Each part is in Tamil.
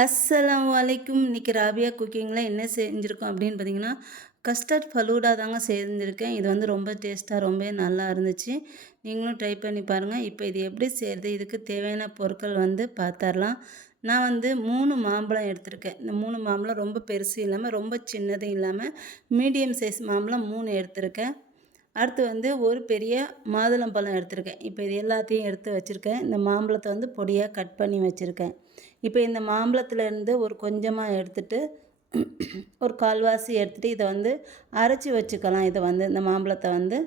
அஸ்ஸலாம் வலைக்கும் இன்னைக்கு ராபியா குக்கிங்கில் என்ன செஞ்சுருக்கோம் அப்படின்னு பார்த்தீங்கன்னா கஸ்டர்ட் ஃபலூடா தாங்க செஞ்சுருக்கேன். இது வந்து ரொம்ப டேஸ்ட்டாக ரொம்ப நல்லா இருந்துச்சு. நீங்களும் ட்ரை பண்ணி பாருங்கள் இப்போ இது எப்படி செய்கிறது இதுக்கு தேவையான பொருட்கள் வந்து பார்த்துடலாம் நான் வந்து மூணு மாம்பழம் எடுத்திருக்கேன். இந்த மூணு மாம்பழம் ரொம்ப பெருசு இல்லாமல் ரொம்ப சின்னதும் இல்லாமல் மீடியம் சைஸ் மாம்பழம் மூணு எடுத்திருக்கேன். அடுத்து வந்து ஒரு பெரிய மாதுளம்பழம் எடுத்திருக்கேன். இப்போ இது எல்லாத்தையும் எடுத்து வச்சுருக்கேன். இந்த மாம்பழத்தை வந்து பொடியாக கட் பண்ணி வச்சுருக்கேன். இப்போ இந்த மாம்பழத்துலேருந்து ஒரு கொஞ்சமாக எடுத்துட்டு ஒரு கால்வாசி எடுத்துகிட்டு இதை வந்து அரைச்சி வச்சுக்கலாம். இதை வந்து இந்த மாம்பழத்தை வந்து.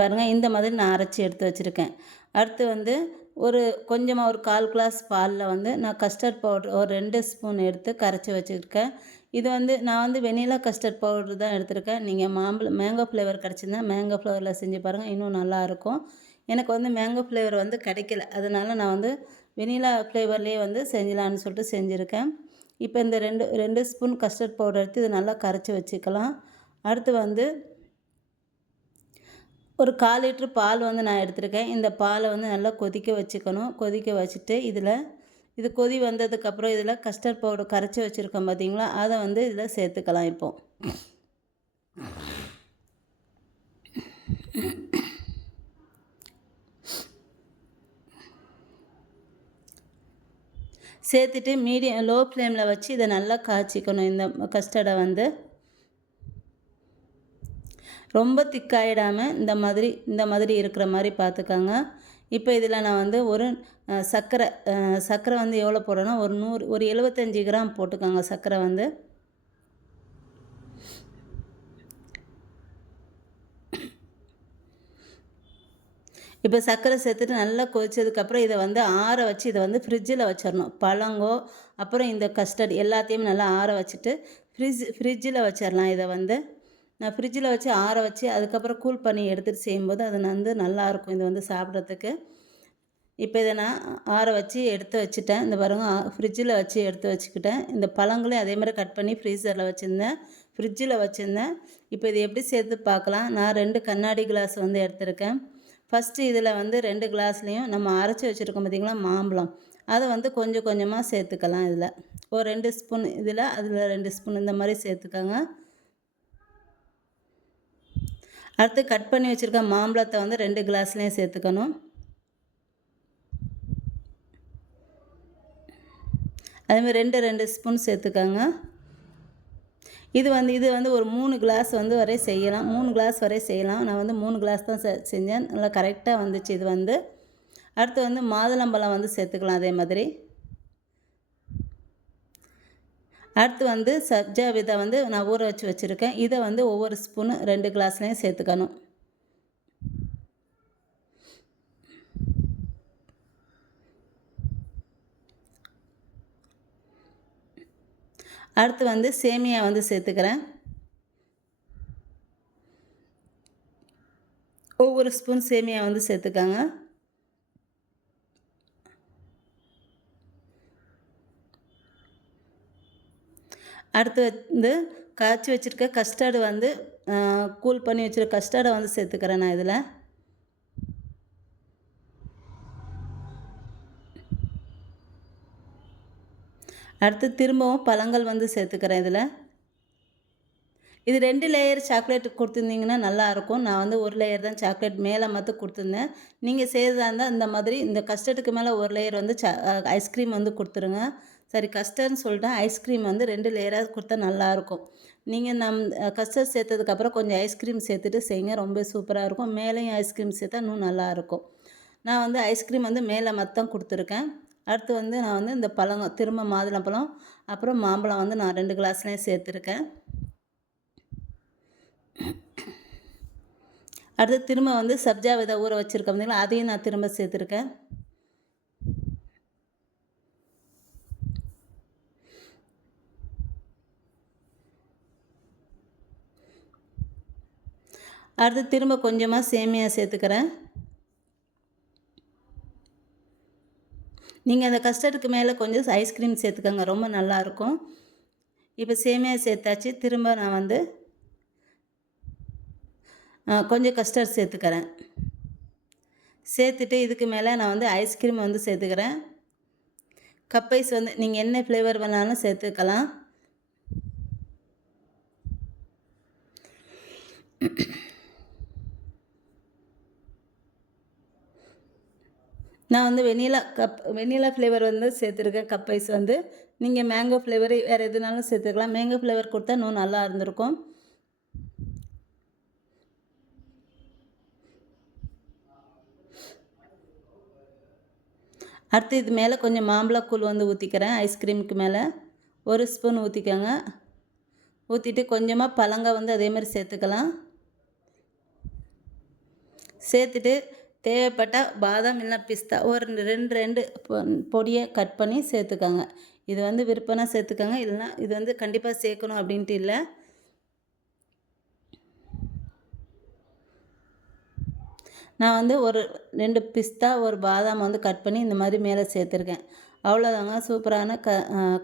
பாருங்கள் இந்த மாதிரி நான் அரைச்சி எடுத்து வச்சுருக்கேன். அடுத்து வந்து ஒரு கொஞ்சமாக ஒரு கால் கிளாஸ் பாலில் வந்து நான் கஸ்டர்ட் பவுட்ரு ஒரு ரெண்டு ஸ்பூன் எடுத்து கரைச்சி வச்சுருக்கேன். இது வந்து நான் வந்து வெனிலா கஸ்டர்ட் பவுடர் தான் எடுத்திருக்கேன். நீங்கள் மாம்பழம் மேங்கோ ஃப்ளேவர் கிடச்சிருந்தா மேங்கோ ஃப்ளேவரில் செஞ்சு பாருங்கள் இன்னும் நல்லாயிருக்கும் எனக்கு வந்து மேங்கோ ஃப்ளேவர் வந்து கிடைக்கல. அதனால் நான் வந்து வெனிலா ஃப்ளேவர்லேயே வந்து செஞ்சலான்னு சொல்லிட்டு செஞ்சுருக்கேன். இப்போ இந்த ரெண்டு ரெண்டு ஸ்பூன் கஸ்டர்ட் பவுடர் எடுத்து இதை நல்லா கரைச்சி வச்சுக்கலாம். அடுத்து வந்து ஒரு கால் லிட்ரு பால் வந்து நான் எடுத்திருக்கேன். இந்த பாலை வந்து நல்லா கொதிக்க வச்சுக்கணும். கொதிக்க வச்சுட்டு இதில் இது கொதி வந்ததுக்கப்புறம் இதில் கஸ்டர்ட் பவுடர் கரைச்சி வச்சுருக்கோம் பார்த்தீங்களா? அதை வந்து இதில் சேர்த்துக்கலாம் இப்போ. சேர்த்துட்டு மீடியம் லோ ஃப்ளேமில் வச்சு இதை நல்லா காய்ச்சிக்கணும் இந்த கஸ்டர்டை வந்து. ரொம்ப திக்காயிடாமல் இந்த மாதிரி இந்த மாதிரி இருக்கிற மாதிரி பார்த்துக்கோங்க. இப்போ இதில் நான் வந்து ஒரு சர்க்கரை சர்க்கரை வந்து எவ்வளோ போடுறேன்னா ஒரு நூறு ஒரு எழுபத்தஞ்சி கிராம் போட்டுக்கோங்க சர்க்கரை வந்து. இப்போ சர்க்கரை சேர்த்துட்டு நல்லா கொதிச்சதுக்கப்புறம் இதை வந்து ஆற வச்சு இதை வந்து ஃப்ரிட்ஜில் வச்சிடணும். பழங்கோ அப்புறம் இந்த கஸ்டர்ட் எல்லாத்தையும் நல்லா ஆற வச்சுட்டு ஃப்ரிட்ஜ் ஃப்ரிட்ஜில் வச்சிடலாம் இதை வந்து. நான் ஃப்ரிட்ஜில் வச்சு ஆற வச்சு அதுக்கப்புறம் கூல் பண்ணி எடுத்துகிட்டு செய்யும்போது அது வந்து நல்லாயிருக்கும். இது வந்து சாப்பிட்றதுக்கு. இப்போ இதை நான் ஆற வச்சு எடுத்து வச்சுட்டேன். இந்த பாருங்க ஃப்ரிட்ஜில் வச்சு எடுத்து வச்சுக்கிட்டேன். இந்த பழங்களையும் அதே மாதிரி கட் பண்ணி ஃப்ரீசரில் வச்சுருந்தேன். ஃப்ரிட்ஜில் வச்சுருந்தேன். இப்போ இது எப்படி சேர்த்து பார்க்கலாம். நான் ரெண்டு கண்ணாடி கிளாஸ் வந்து எடுத்திருக்கேன். ஃபஸ்ட்டு இதில் வந்து ரெண்டு கிளாஸ்லேயும் நம்ம அரைச்சி வச்சுருக்கோம் பார்த்திங்களா? மாம்பழம். அதை வந்து கொஞ்சம் கொஞ்சமாக சேர்த்துக்கலாம் இதில். ஒரு ரெண்டு ஸ்பூன் இதில் அதில் ரெண்டு ஸ்பூன் இந்த மாதிரி சேர்த்துக்கோங்க. அடுத்து கட் பண்ணி வச்சுருக்க மாம்பழத்தை வந்து ரெண்டு கிளாஸ்லேயும் சேர்த்துக்கணும். அதேமாதிரி ரெண்டு ரெண்டு ஸ்பூன் சேர்த்துக்கோங்க. இது வந்து இது வந்து ஒரு மூணு கிளாஸ் வந்து வரை செய்யலாம். மூணு கிளாஸ் வரை செய்யலாம். நான் வந்து மூணு கிளாஸ் தான் செஞ்சேன். நல்லா கரெக்டாக வந்துச்சு இது வந்து. அடுத்து வந்து மாதுளம்பழம் வந்து சேர்த்துக்கலாம் அதே மாதிரி. அடுத்து வந்து சப்ஜா விதை வந்து நான் ஊற வச்சு வச்சுருக்கேன். இதை வந்து ஒவ்வொரு ஸ்பூனு ரெண்டு கிளாஸ்லேயும் சேர்த்துக்கணும். அடுத்து வந்து சேமியா வந்து சேர்த்துக்கிறேன். ஒவ்வொரு ஸ்பூன் சேமியா வந்து சேர்த்துக்காங்க. அடுத்து வந்து காய்ச்சி வச்சுருக்க கஸ்டர்டு வந்து கூல் பண்ணி வச்சுருக்க கஸ்டர்டை வந்து சேர்த்துக்கிறேன் நான் இதில். அடுத்து திரும்பவும் பழங்கள் வந்து சேர்த்துக்கிறேன் இதில். இது ரெண்டு லேயர் சாக்லேட் கொடுத்துருந்தீங்கன்னா நல்லாயிருக்கும் நான் வந்து ஒரு லேயர் தான் சாக்லேட் மேலே மட்டும் கொடுத்துருந்தேன். நீங்கள் செய்கிறதா இருந்தால் இந்த மாதிரி இந்த கஸ்டர்டுக்கு மேலே ஒரு லேயர் வந்து சா ஐஸ்கிரீம் வந்து கொடுத்துருங்க. சரி கஸ்டர்ட்னு சொல்லிட்டு ஐஸ்கிரீம் வந்து ரெண்டு லேயராக கொடுத்தா நல்லாயிருக்கும். நீங்கள் நம் கஸ்டர்ட் சேர்த்ததுக்கப்புறம் கொஞ்சம் ஐஸ்கிரீம் சேர்த்துட்டு செய்யுங்க ரொம்ப சூப்பராக இருக்கும். மேலேயும் ஐஸ்கிரீம் சேர்த்தா இன்னும் நல்லாயிருக்கும். நான் வந்து ஐஸ்கிரீம் வந்து மேலே மொத்தம் கொடுத்துருக்கேன். அடுத்து வந்து நான் வந்து இந்த பழம் திரும்ப மாதுளம்பழம் அப்புறம் மாம்பழம் வந்து நான் ரெண்டு கிளாஸ்லேயும் சேர்த்துருக்கேன். அடுத்து திரும்ப வந்து சப்ஜா விதை ஊற வச்சுருக்கேன் பார்த்தீங்களா அதையும் நான் திரும்ப சேர்த்துருக்கேன். அடுத்து திரும்ப கொஞ்சமாக சேமியா சேர்த்துக்கிறேன். நீங்கள் அந்த கஸ்டர்டுக்கு மேலே கொஞ்சம் ஐஸ்கிரீம் சேர்த்துக்கோங்க ரொம்ப நல்லாயிருக்கும் இப்போ சேமியா சேர்த்தாச்சு திரும்ப நான் வந்து கொஞ்சம் கஸ்டர்ட் சேர்த்துக்கிறேன். சேர்த்துட்டு இதுக்கு மேலே நான் வந்து ஐஸ்கிரீம் வந்து சேர்த்துக்கிறேன். கப் ஐஸ் வந்து நீங்கள் என்ன ஃப்ளேவர் வேணாலும் சேர்த்துக்கலாம். நான் வந்து வெனிலா கப் வெனிலா ஃப்ளேவர் வந்து சேர்த்துருக்கேன். கப் ஐஸ் வந்து. நீங்கள் மேங்கோ ஃப்ளேவர் வேறு எதுனாலும் சேர்த்துக்கலாம். மேங்கோ ஃப்ளேவர் கொடுத்தா இன்னும் நல்லா இருந்திருக்கும். அடுத்து இது மேலே கொஞ்சம் மாம்பழக்கூழ் வந்து ஊற்றிக்கிறேன் ஐஸ்கிரீமுக்கு மேலே. ஒரு ஸ்பூன் ஊற்றிக்கோங்க ஊற்றிட்டு கொஞ்சமாக பழங்க வந்து அதே மாதிரி சேர்த்துக்கலாம். சேர்த்துட்டு தேவைப்பட்டால் பாதாம் இல்லை பிஸ்தா ஒரு ரெண்டு ரெண்டு பொடியை கட் பண்ணி சேர்த்துக்கோங்க. இது வந்து விற்பனை சேர்த்துக்கோங்க. இல்லைன்னா இது வந்து கண்டிப்பாக சேர்க்கணும் அப்படின்ட்டு இல்லை. நான் வந்து ஒரு ரெண்டு பிஸ்தா ஒரு பாதாம் வந்து கட் பண்ணி இந்த மாதிரி மேலே சேர்த்துருக்கேன். அவ்வளோதாங்க சூப்பரான க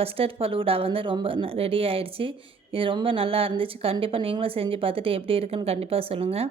கஸ்டர்ட் ஃபலூடா வந்து ரொம்ப ரெடி ஆயிடுச்சு. இது ரொம்ப நல்லா இருந்துச்சு. கண்டிப்பாக நீங்களும் செஞ்சு பார்த்துட்டு எப்படி இருக்குன்னு கண்டிப்பாக சொல்லுங்கள்